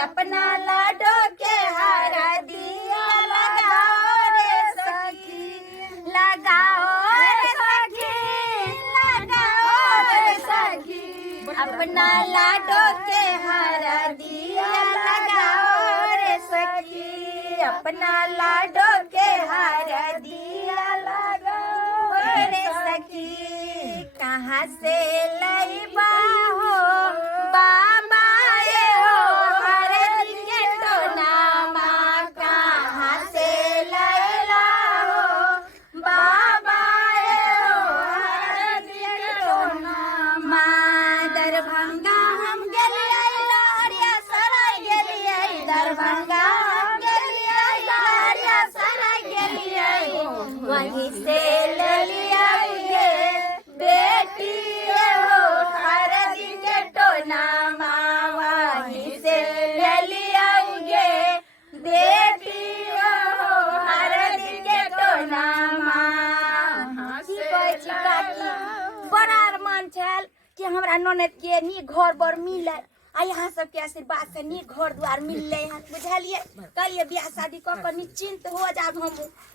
अपना लाडो के हरदिया लगाओ रे सखी, लगाओ रे सखी, लगाओ रे सखी, अपना लाडो के हरदिया लगाओ रे सखी, अपना लाडो के हरदिया लगाओ रे सखी। कहाँ से लईबा हो बाबा ये हो हरदी के टोनामा, कहाँ से लैला हो बाबा ये हो हरदी के टोनामा। दरभंगा हम गेलियै लहरिया सराय गेलियै, दरभंगा हम गेलियै लहरिया सराय गेलियै, वहीं से ले लिया बेटी हो हरदी के टोनामा, वहीं से ले लियाओगे बेटी हो हरदी के टोनामा। बड़ा अरमान छल कि हमरा ननद के नी घर बर मिले, आ यहाँ सबके आशीर्वाद से नी घर द्वार मिलले है, बुझलिए। कहिए बियाह शादी कऽ के निश्चिंत हो जाब, हम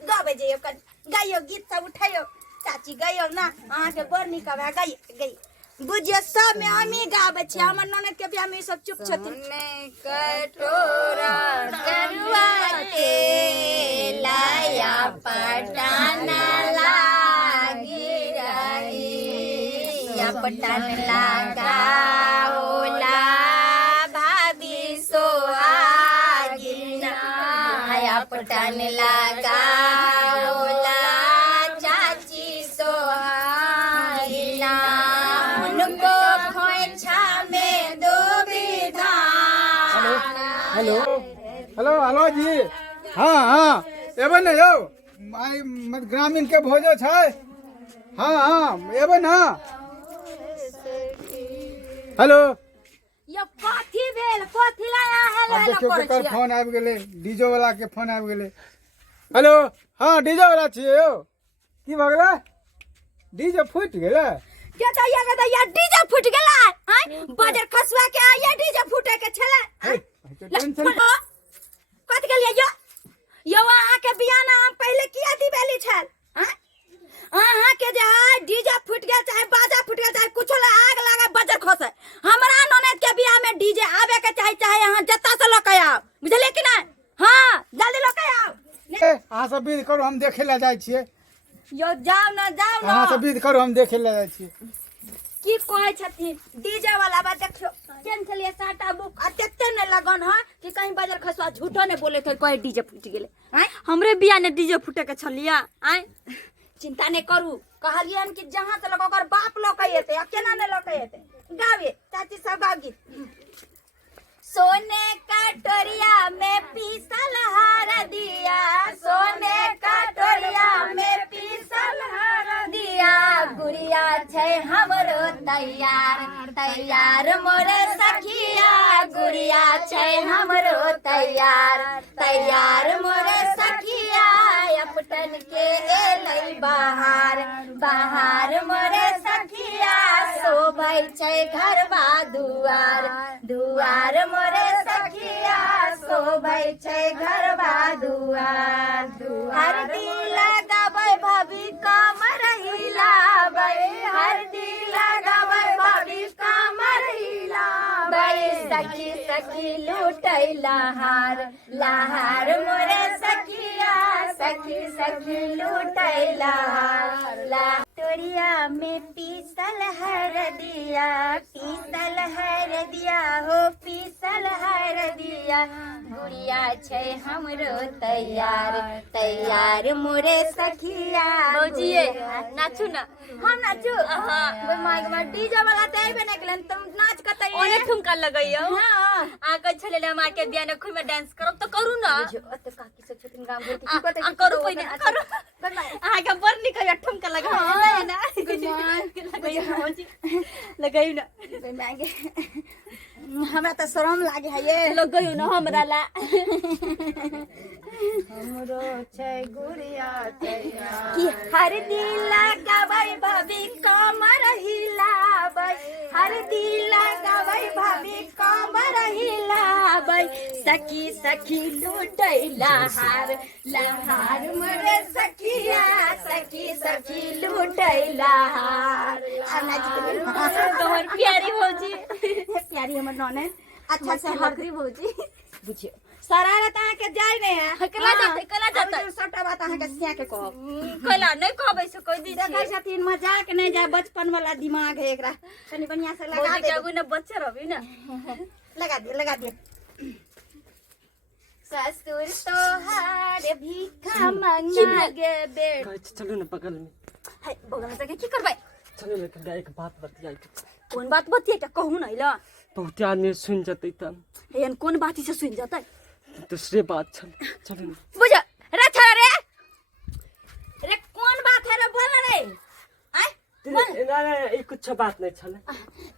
गावे जइयो, गाइयो गीत सब उठाइयो, चाची गइयो ना अहाँ के बड़ नीक आवे, गई बुझियो सब में हमी गावे छी, हमर ननद के बियाह में सब चुप छथिन। कटोरा करुआ के लाया पटाना लागी रही, पटान लगाओला भाभी सोहागिना, पटान लगाओला चाची सोहागिना, उनको खोइछा में दो विधान। हेलो हेलो हेलो जी, हाँ हाँ एबे न यौ आइ ग्रामीण के भोजो छै, हाँ हाँ एबे न। हेलो ये कथी भेल, कथी लाया है अब देखियो केकर फोन आबि गेलै, डीजे वाला के फोन आबि गेलै। हेलो हाँ डीजे वाला छियै यौ, की भ गेलै, डीजे फुट गेलै, के तो ये डीजे फुट गेलै, बजर खसुआ के ये डीजे फुटे के छले, टेंशन कथी गेलियै यो यो अहाँ के बियाह हम पहले किया दिबेली छल, अहाँ के जे है डीजे फुट गेल चाहे बाजा फुट गेल चाहे कुछो ले आग लागे बजर खसे, हमरा ननद के बियाह में डीजे आवे के चाहे चाहे अहाँ जत्ता से ल के आउ, बुझलिए कि नहीं। हां जल्दी ल के आउ, अहाँ सब विध करू, हम देखे ले जाइ छियै। यो जाओ ना अहाँ सब विध करू, हम देखे ले जाइ छियै। की कहै छथिन डीजे वाला बा, देखियो केन छलिए साटा बुक अतेते ने लगन है कि कहीं बजर खसुआ झूठो ने बोले थे, कहे डीजे फुट गेले, हमरे बिया ने डीजे फुटे के छलिया। चिंता नहीं करू, कहलियन कि जहां से लोग बाप लोग एते केना ने लोग एते, गावे चाची सब गाव गीत। सोने कटोरिया में पीसल हरदिया, सोने कटोरिया में पीसल हरदिया, गुड़िया छै हमरो तैयार, तैयार मोरे सखिया, गुड़िया छै हमरो तैयार, तैयार मोरे सखिया, अपटन के एलै बाहर, बाहर मोरे सखिया, शोभै छै घरबा दुआर, दुआर मोरे सखिया, शोभै छै घरबा दुआर, हरदी लगाबै भाभी कमर हिलाबै, हरदी लगाबै भाभी कमर हिलाबै, सखी सखी लूटै लहार, लहार मोरे सखिया, सखी सखी लूटै लहार। टोरिया में पीसल हरदिया, पीसल हरदिया हो पीसल हरदिया, गुड़िया छै हमरो तैयार, तैयार मोरे सखिया। बौजिए नाचू ना, हम नाचू, हां माय डीजे वाला त आइबे नै केलन, तुम नाच कतै ओने ठुमका लगइयो। हां आ कह छले ले मां के बियाह ने खुद में डांस करब तो करू ना, ओते काकी सब छथिन गाम घर की कतै करू पहिने करू, आ के बड़ निक ठुमका लगा ना, लगाइयो ना, हमरा त शरम लागे है ये, लगाइयो ना हमरा ला। हमरो छै गुड़िया तैयार, कि हरदी लगाबै भाभी कमर हिलाबै, हरदी लगाबै भाभी कमर हिलाबै, होय सखी सखी लूटै लहार लहार मोरे सखिया सखी सखी लूटै लहार तोहर प्यारी भौजी प्यारी हमर ननद अच्छा से हकरी भौजी बुझियो शरारत अहाँ के जाय नहीं है कला जाते सबटा बात अहाँ के सिया के कहब कला नहीं कहबै से कह दी देखै छथिन मजाक नहीं जाय बचपन वाला दिमाग है एकरा तनी बढ़िया से लगा भौजी दे के आगू ना बच्चे रहबी ना लगा दे ससुर तोहार भिखा मांगे बेट चलो ना बगल में है बगल में जाके की करबै चलो ना कदा एक बात बतियाई कोन बात बतियै त कहू न ल बहुत आदमी सुन जतै त एहन कोन बात से सुन जतै दूसरे बात चल चलो ना बुझ रे छोरा रे रे कोन बात है रे बोल रे आय बोल ना ना ई कुछ बात नहीं चले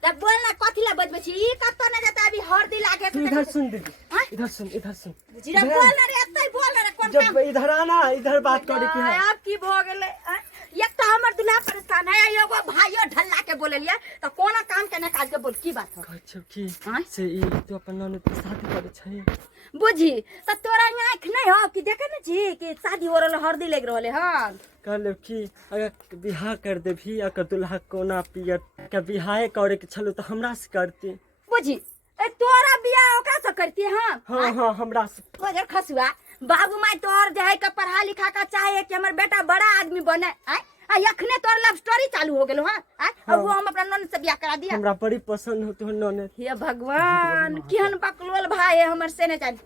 तब बोल ना कथि ला बजबै छी ई कत न जता अभी हरदी लागे तू इधर सुन दीदी हाँ? इधर सुन जीरा बोल ना रे एतै बोल रे कोन काम जब इधर आना इधर बात करे के है अब की भ गेलै आय? एक तो हमर दुल्हा परेशान है एगो भाइयो ढल्ला के बोललिया त कोना काम के न काज के बोल की बात हो कहै छौ कि हाँ? से ई तो अपन ननद के शादी करे छै बुझी त तोरा आँख नहीं हो कि देखे न छी कि शादी हो रहल हरदी लग रहले हन कहलो कि अगर बियाह कर दे भी अगर दुल्हा कोना पियर के बियाह करे के छलो त हमरा से करती बुझी ए तोरा बियाह ओकरा से करती हां हां हमरा से कोजर खसुआ बाबू माई तोर जे है के पढ़ा लिखा का चाहे कि हमर बेटा बड़ा आदमी बने आय आ यखने तोर लव स्टोरी चालू हो गेलो हां आय अब वो हम अपना ननद से बियाह करा दिया हमरा बड़ी पसंद हो तो ननद हे भगवान केहन बकलोल भाई है हमर से ने जान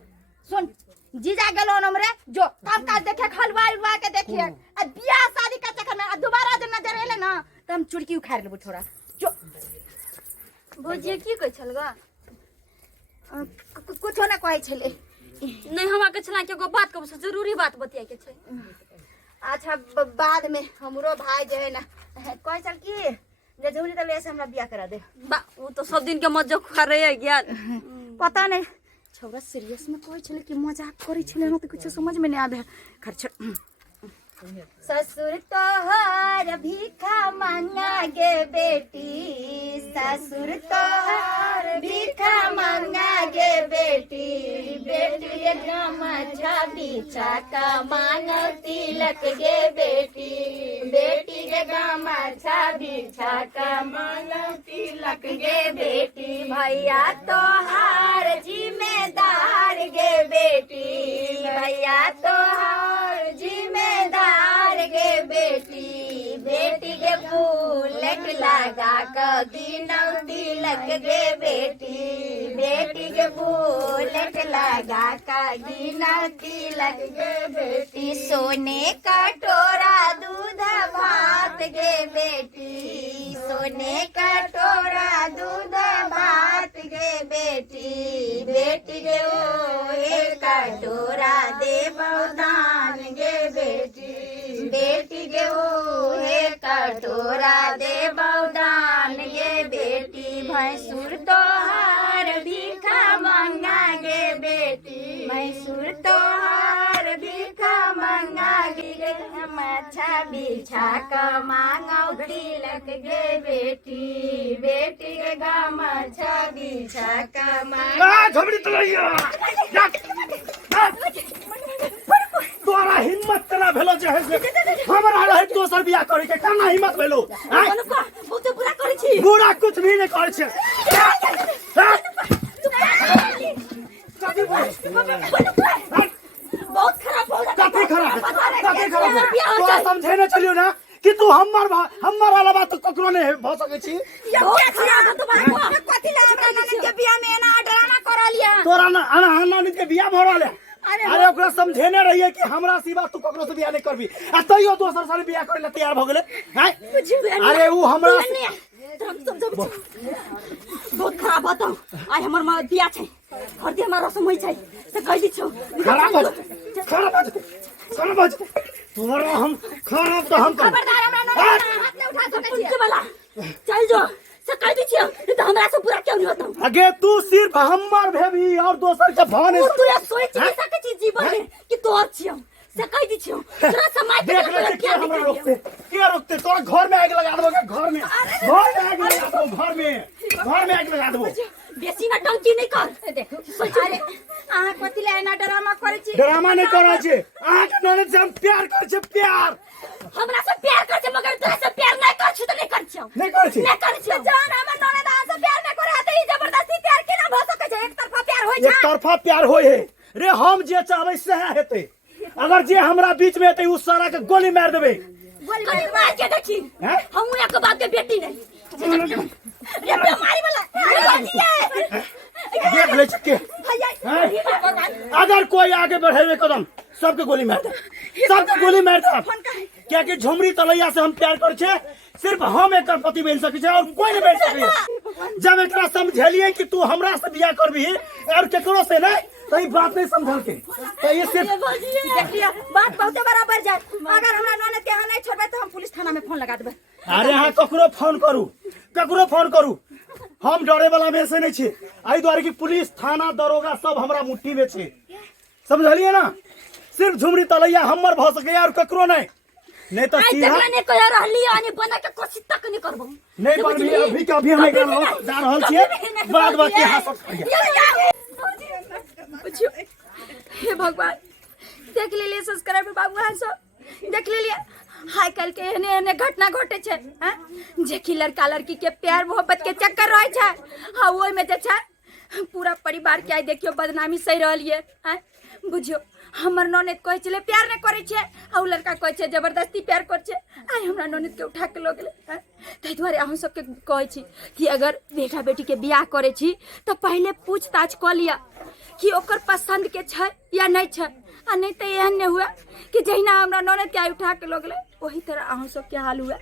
सुन जीजा गेलो हमरे जो काम काज देखे खलवा के देखिए आ बियाह शादी का चक्कर में दोबारा जब नजर एले ना त हम चुड़की उखाड़ लेबो छोरा जो भौजी की कहै छल ग कुछो ना कहै छले नहीं हमरा के छला के एगो बात कहब से जरूरी बात बतियाए के छै अच्छा बाद में हमरो भाई जे है ना कह चल की जे जरूरी तब ऐसे हमरा बियाह करा दे बा वो तो सब दिन के मजाक खा रहे है ज्ञान पता नहीं छौरा सीरियस में कह छले कि मजाक करै छले ना तो कुछ समझ में नहीं आबे खर्च ससुर तोहर भिखा मांगा गे बेटी ससुर तोहर भिखा मांगा गे बेटी बेटी के गमछा बिछा का मांगो तिलक गे बेटी बेटी के गमछा बिछा का मांगो तिलक गे बेटी भैया तोहार जिम्मेदार गे बेटी भैया तोहार जिम्मेदार गे बेटी बेटी के बुलेट लगा कर दिनौ तिलक गे बेटी बेटी के बुलेट लगा कर दिनौ तिलक गे बेटी सोने का टोरा दूध भात गे बेटी सोने का टोरा दूध भात गे बेटी बेटी के ओ एक टोरा देबौ दान गे बेटी बेटी के ओ एक टोरा देबौ दान गे बेटी भैंसुर तोहार भिखा मांगा गे बेटी भैंसुर तोहार भिखा मांगा गे मच्छा बिछा का मांगौ तिलक गे बेटी बेटी के गमछा बिछा का मांगौ झोपड़ी तलैया तोरा हिम्मत तना भेलो जे है से हमरा रहे दोसर बियाह करे के केना हिम्मत भेलो बहुत बुरा करै छी बुरा कुछ भी नहीं करे छे बहुत खराब हो कथी खराब तोरा समझे न चलियो ना कि तू हमर वाला बात ककरो नहीं भ सकै छी कथी ला हमरा ननद के बियाह में एना डराना करलिया तोरा ना ननद के बियाह भ रहले अरे ओकरा समझेने रहिए कि हमरा सिवा तू ककरो से बियाह नहीं करबी आ तइयो दोसर साल बियाह करे ला तैयार भ गेले अरे ऊ हमरा बहुत खराब बताओ आई हमर मां बियाह छै हरदी हमर रसम होई छै से कह दी छौ खराब तोरा हम खराब तो हम खबरदार हमरा ननद हाथ ने उठा सकै छी वाला चल जो से कह दी छियो त हमरा से पूरा क्यों नहीं होता अगे तू सिर्फ हमर भेबी और दोसर के भाने तू ये सोच नहीं सकै छी जीवन में कि तोर छियो से कह दी छियो तोरा समाज देख ले क्या हमरा रोकते तोरा घर में आग लगा देबो घर में आग लगा देबो घर में आग लगा देबो बेसी ना टंकी नहीं कर। देखो अरे अहाँ कथी ले एना ड्रामा करै छी? ड्रामा नहीं कर छै। अहाँ के ननद से हम प्यार कर छै, प्यार हमरा से प्यार कर छै मगर तोरा से प्यार नहीं कर छी त नहीं कर छी। नहीं कर छै। नहीं कर छी। जान हमर ननद अहाँ से प्यार नै करे त ई जबरदस्ती प्यार केना भ सकै छै? एक तरफा प्यार होय एक छै। तरफा प्यार होय है रे। हम जे चाहबै सएह हेतै। अगर जे हमरा बीच में हेतै उ सारा के गोली मार देबै। गोली मार के देखी। हैं? हम एक बात के बेटी नहीं। ये बीमारी वाला देख ले छके। अगर कोई आगे बढ़ेबे कदम सबके गोली मार दे, सबके गोली मार दे। क्या कि झुमरी तलैया से हम प्यार कर छे, सिर्फ हम एकर पति बन सकै छै और कोई नहीं बन सकै। जब एकरा समझलिए कि तू हमरा से बियाह करबी और केकरो से नहीं, तो ई बात नहीं समझल के। तो ये सिर्फ देख लिया बात बहुते बराबर जाए। अगर हमरा ननद के यहाँ नहीं छोड़बै तो हम पुलिस थाना में फोन लगा देबै। अरे हाँ ककरो फोन करू, ककरो फोन करू। हम डरे वाला में से नहीं छे। एहि द्वारे कि पुलिस थाना दरोगा सब हमरा मुट्ठी में छे। समझलिए ना? सिर्फ झुमरी तलैया हमर भ सके और ककरो नहीं। नहीं तो आज सीधा तक नहीं कह रहली आने बना के कोशिश तक नहीं करबो। नहीं बनबी। अभी के अभी हम एकरा लग जा रहल छिए। बाद बाकी हां सब बुझियो हे भगवान देख लेलिए सब्सक्राइबर बाबू अहाँ सब देख लेलिए। हाय कल के एहने एहने घटना घटे छै हैं जे कि लड़का लड़की के प्यार मोहब्बत के चक्कर रहे छै। हाँ ओइ में जे छै पूरा परिवार के आइ देखियो बदनामी सही रहलिए हैं। बुझियो हमर ननद कहै छले प्यार नहीं करे छै आ उ लड़का कहै छै जबरदस्ती प्यार कर छै। आइ हमरा ननद के उठा के ल गेलै हैं। ताहि दुआरे अहाँ सबके कहै छी कि अगर बेटा बेटी के बियाह करे छी तो पहले पूछताछ क लिया कि ओकर पसंद के छै या नहीं छै। आ नहीं तो एहन नहीं हुआ कि जहिना हमरा ननद के आइ उठा के ल गेलै वही तरह अहाँ सबके हाल हुआ।